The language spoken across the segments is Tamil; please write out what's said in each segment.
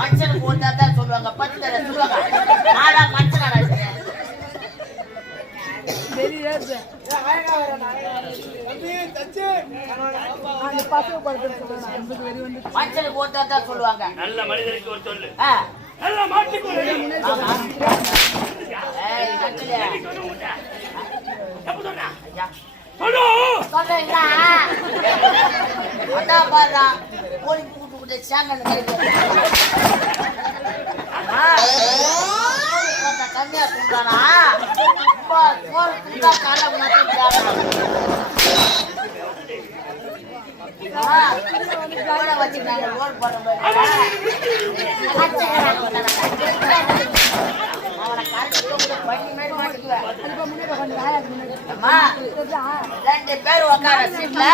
மனுஷனுக்கு ஒருத்தான் சொல்லுவாங்க, 10 தடவை சொல்லுவாங்க. நாடா மனுஷனாடா மனுஷனுக்கு ஒருத்தான் சொல்லுவாங்க. நல்ல மனிதனுக்கு ஒரு சொல்லு. நல்ல மாட்டிக்கொள்ள கம்மியா சொல்றானா வச்சுக்கிறாங்க ரோல் போடுற அவனை கருத்து பண்ணி மாதிரி மாட்டிக்குவேன். 2 பேர் உட்கார சீட்ல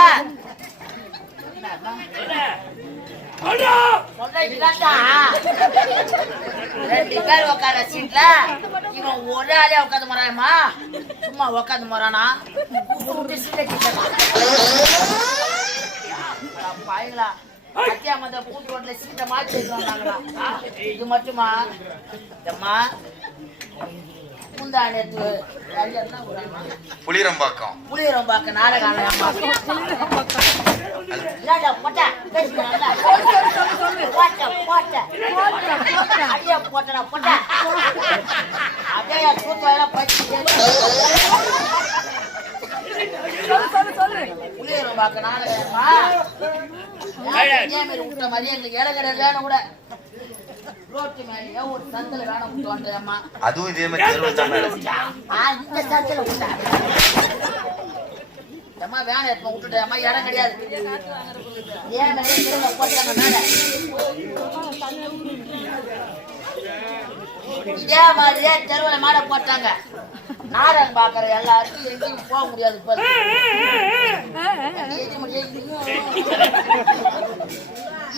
உட்கார சீட்ல இவன் ஒரு ஆளே உட்காந்து போறாமா, சும்மா உட்காந்து போறானா பாய்களா அத்தியாமத கூட்டு ரோட்ல சீட்டை மாற்றி வச்சுருவாங்களா? இது மட்டுமா புளியரம்பாக்கம் நாடகம் புளியரம்பாக்க நாடகமா விட்ட மாதிரி எங்களுக்கு இலக்கடை வேணும் கூட ரோட்டு மேலேயே ஒரு சந்தில வேணும் விட்டு வந்தேம்மா. அதுவும் இதே மாதிரி இந்த சந்தில விட்டா வேணும் எப்ப விட்டுட்டேம்மா, இடம் கிடையாது. ஏன் போட்டாங்க மேல இதே மாதிரியே தெருவில் மேல போட்டாங்க. நாடகம் பாக்குற எல்லாருக்கும் எங்கேயும் போக முடியாது.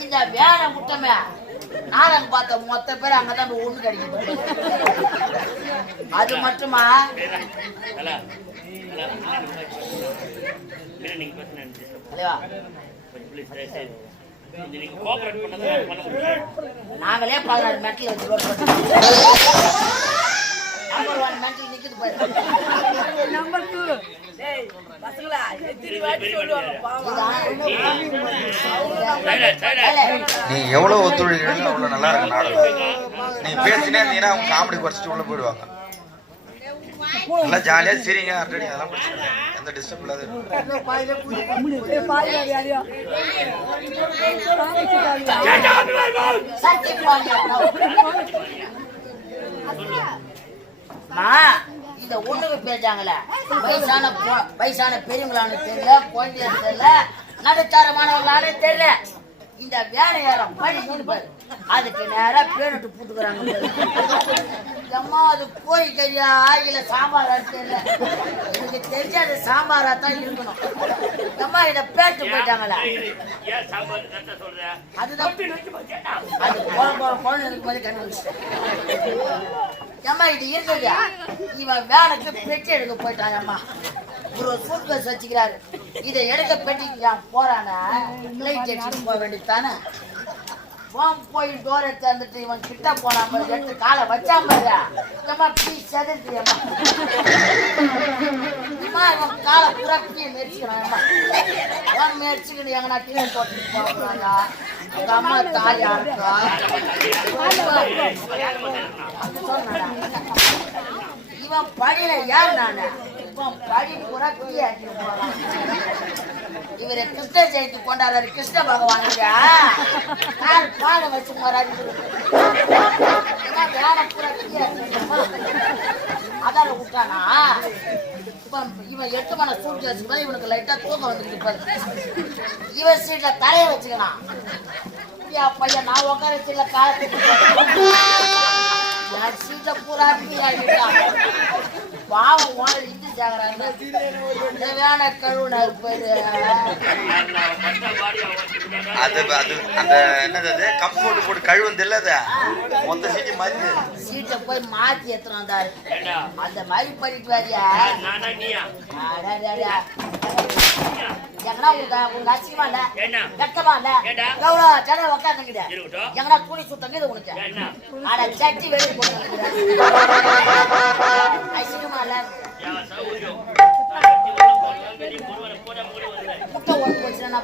இந்த வேலை முட்டமே நாடகம் பார்த்த மொத்த பேர் அங்கதான் ஒண்ணு கிடைக்கும். அது மட்டுமா நாங்களே 14 மெட்ல வச்சு மெட்ல நிக்குது பாரு. நம்பர் 2 நீ எவ்வளவு ஒத்துழைக்கிறீங்க அவ்வளவு நல்லா இருக்கு நாடகம். நீ பேசினே இருந்தீங்கன்னா அவங்க காமெடி குறைச்சிட்டு உள்ள போயிடுவாங்க. நல்லா ஜாலியா சிரிங்க ஆல்ரெடி அதெல்லாம் பிரச்சனை இல்லை, எந்த டிஸ்டர்ப் இல்லாத. இந்த ஒண்ணுக்கு பேச்சாங்களே வயசான பெரியவங்களானு தெரியல, குழந்தையானு தெரியல, நடுத்தரமானவங்களானு தெரியல. இந்த வேலையாரம் படி பாரு, அதுக்கு நேரம் பேரிட்டு போட்டுக்கிறாங்க. அம்மா அது கோழி கறியா இல்ல சாம்பார் தெரியல. எனக்கு தெரிஞ்ச அது சாம்பாரா தான் இருக்கணும். அம்மா இத பேட்டு போயிட்டாங்களா? அதுதான் அது குழந்தை இருக்கும்போது கண்டுபிடிச்சேன். அம்மா இது இருந்தது. இவன் வேலைக்கு பெட்டி எடுக்க போயிட்டான். அம்மா ஒரு சூட் கேஸ் வச்சுக்கிறாரு. இதை எடுக்க பெட்டிக்கலாம் போறானா லைட் எடுத்து போக வேண்டியதானே. போய் டோர் எடுத்து வந்துட்டு இவன் கிட்ட போனாம எடுத்து காலை வச்சாம ப்ளீஸ் செதுக்குறியம்மா. இவன் காலை பூரா பீ மெரிச்சுக்கிறான். அவன் மெரிச்சுக்கிட்டு எங்கன்னா கீழே போட்டுட்டு போவாங்க. எங்க அம்மா தாயா இருக்கா இவன் படியில யார் நானு இவன் படி பூரா பீ ஆக்கிட்டு போறான். இவரை கிருஷ்ண ஜெயந்தி கொண்டாடுறாரு. கிருஷ்ண பகவான் பாட வச்சு போறாரு. அதால விட்டானா இவன் 8 மணி சூட் வச்சுக்கா. இவனுக்கு லைட்டா தூக்கம் வந்துருக்கு. இவன் சீட்ல தலைய வச்சுக்கலாம். பையன் நான் உட்கார சீட்ல கால சீட்ல பூரா பாவம் ஓனர் இந்து சாகுறாங்க. வேண கழுவுனாரு போயிரு. அது அது அந்த என்னது கம்ஃபோர்ட் போட்டு கழுவுந்து இல்ல அது மொத்த சீட்டை மாத்தி சீட்டை போய் மாத்தி எடுத்துட்டு வந்தாரு. அந்த மாதிரி பண்ணிட்டு வாரியா எங்கன்னா உங்க அசிங்கமா இல்ல வெக்கமா இல்ல எவ்வளவு செலவு உட்காந்துக்கிட்ட எங்கன்னா துணி சுத்தங்க இது உனக்கு ஆனா சட்டி வெளியே போட்டு அசிங்கமா இல்ல முட்டை ஓட்டு போச்சுன்னா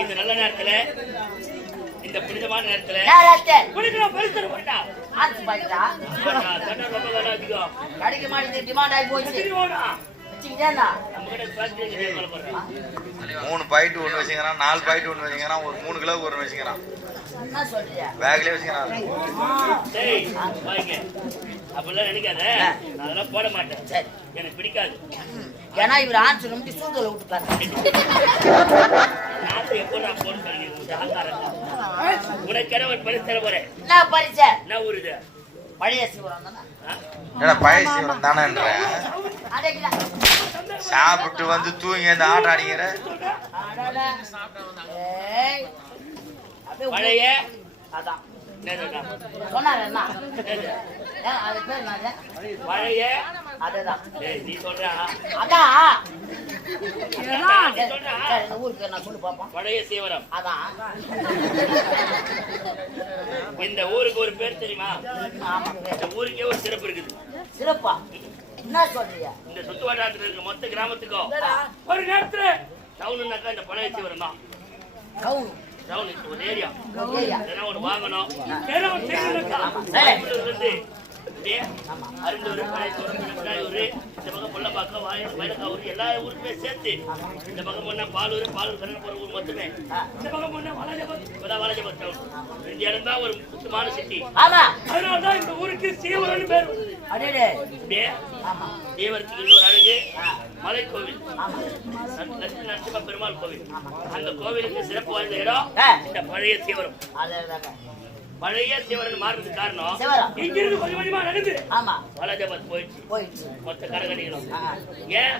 இந்த நல்ல நேரத்துல இந்த புனிதமான நேரத்துல கடைக்கு மாடி டிமாண்ட் ஆகி போச்சு. 3 பாயிண்ட் ஒண்ணு வச்சுக்கிறான், 4 பாயிண்ட் ஒண்ணு வச்சுக்கிறான், ஒரு 3 கிலோ ஒரு வச்சுக்கிறான். பேக்லயே வச்சுக்கிறான். அப்படிலாம் நினைக்காத, அதெல்லாம் போட மாட்டேன். எனக்கு பிடிக்காது. ஏன்னா இவர் ஆன்சர் நம்பி சூழ்நிலை விட்டுப்பாரு. எப்போ நான் போன் பண்ணி உனக்கு ஒரு பரிசு தர போறேன். நான் பரிசை என்ன ஊருது? பழைய சிவரம் தானே. பழைய சிவரம் தானேன்ற சாப்பிட்டு வந்து தூங்கி அந்த ஆட்டம் அடிக்கிற பழைய அதான் சொன்னாரு. என்ன அது பேர் என்னது? பழைய அதுதான் நீ சொல்றா. அதான் ஊர் பேர் நான் சொல்லி பார்ப்போம். பழைய சீவரம். அதான் இந்த ஊருக்கு ஒரு பேர் தெரியுமா? இந்த ஊருக்கே ஒரு சிறப்பு இருக்குது. சிறப்பா? என்ன சொல்றீங்க? இந்த சுத்து வட்டாரத்தில் இருக்க மொத்த கிராமத்துக்கும் ஒரு நேரத்துல டவுனுனாக்கா இந்த பழைய சீவரம் தான். டவுன் ஒரு ஏரியா. ஏன்னா ஒரு வாங்கணும் அருந்தூர், பழையூர், இந்த பக்கம் முள்ளம்பாக்கம், வயலக்காவூர், எல்லா ஊருக்குமே சேர்த்து இந்த பக்கம் போனா பாலூர், கடற்புற ஊர் மொத்தமே. இந்த பக்கம் போனா வாலாஜாபாத் டவுன். இந்த இடம் தான் ஒரு முக்கியமான சிட்டி. அதனாலதான் இந்த ஊருக்கு சீவரன் பேர் வந்தது. சீவரத்துக்கு இன்னொரு அழகு மலைக்கோவில், நரசிம்ம பெருமாள் கோவில். அந்த கோவிலுக்கு சிறப்பு வாய்ந்த இடம் இந்த பழைய சீவரம். பழைய சிவரன் மாறுறதுக்கு காரணம் இங்கிருந்து கொஞ்சம் கொஞ்சமா நடந்து வாலாஜாபாத் போயிடுச்சு மொத்த கரகடிகளும். ஏன்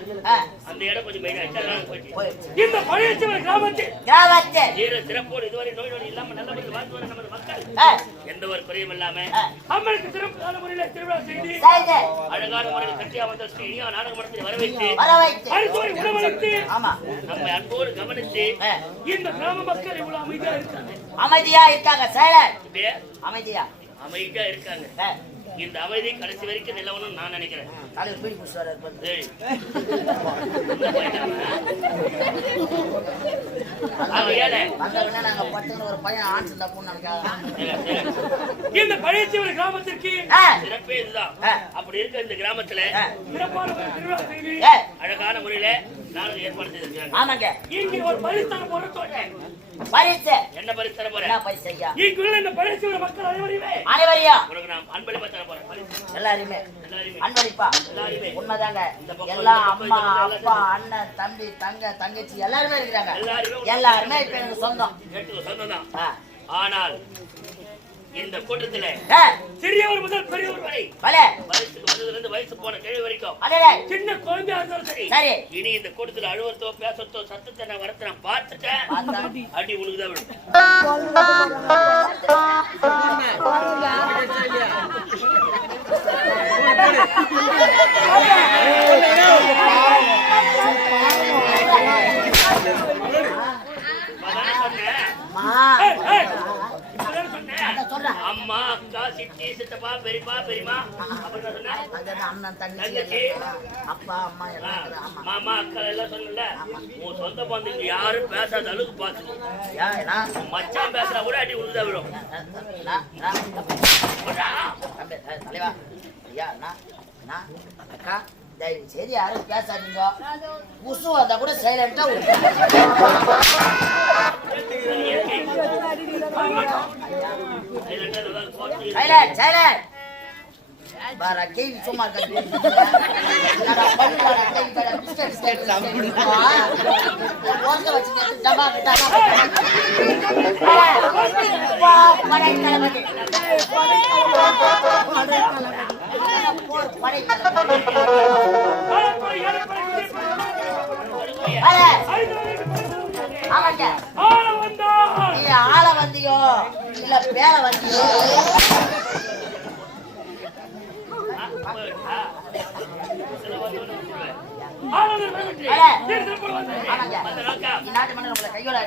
அந்த இடம் கொஞ்சம் போயிடுச்சு. இந்த பழைய சிவரன் கிராமத்தில் சிறப்போடு இதுவரை நோய் நொடி இல்லாம நல்ல வாழ்ந்து வர நமது மக்கள் எந்த ஒரு குறையும் இல்லாம அம்மனுக்கு சிறப்பான முறையில திருவிழா செய்து அழகான முறையில் கட்டியா வந்த ஸ்ரீ இனியா நாடக மடத்தில் வரவைத்து அரிசுவை உணவளித்து நம்ம அன்போடு கவனித்து இந்த கிராம மக்கள் இவ்வளவு அமைதியா இருக்காங்க அமைதியா இருக்காங்க. இந்த அமைதி கடைசி வரைக்கும் நிலவணும் நான் நினைக்கிறேன். இந்த பழைய கிராமத்திற்கு சிறப்பே இதுதான். அப்படி இருக்க இந்த கிராமத்துல சிறப்பான அழகான முறையில நானும் ஏற்பாடு செய்திருக்கேன். இங்க ஒரு பரிசு போறேன். என்ன பரிசு தர போறேன்? இந்த பரிசு மக்கள் அனைவரையும் உனக்கு நான் அன்பளிப்பா தர போறேன். எல்லாருமே அன்பளிப்பா உண்மைதாங்க. எல்லாம் அம்மா அப்பா அண்ணன் தம்பி தங்க தங்கச்சி எல்லாருமே இருக்கிறாங்க. எல்லாருமே இப்ப எனக்கு சொந்தம் தான். ஆனால் இந்த கூட்டத்துல சிறியவர் முதல் பெரியவர் வரை வயசுக்கு வந்ததுல இருந்து வயசு போன கேள்வி வரைக்கும் சின்ன குழந்தையா இருந்தாலும் சரி இனி இந்த கூட்டத்துல அழுவத்தோ பேசத்தோ சத்தத்தை நான் வரத்தை நான் பார்த்துட்டேன். அடி உனக்குதான் விடும். அம்மா அக்கா சித்தி சித்தப்பா பெரியப்பா பெரியமா அண்ணன் தங்கச்சி அப்பா அம்மா மாமா அக்கா எல்லாம் சொன்னல. உன் சொந்த பந்தங்க யாரும் பேசாத அளவுக்கு பாத்துக்கணும். மச்சான் பேசுறா கூட அடி உழுதா விடும். அக்கா தயவு சரி யாரும் பேசாதீங்க. உசு வந்தா கூட சைலண்டா சும்மா ஆள வந்தியோ இல்ல பேர வந்தியோ? நாட்டு மன்னர் உங்களை கையோட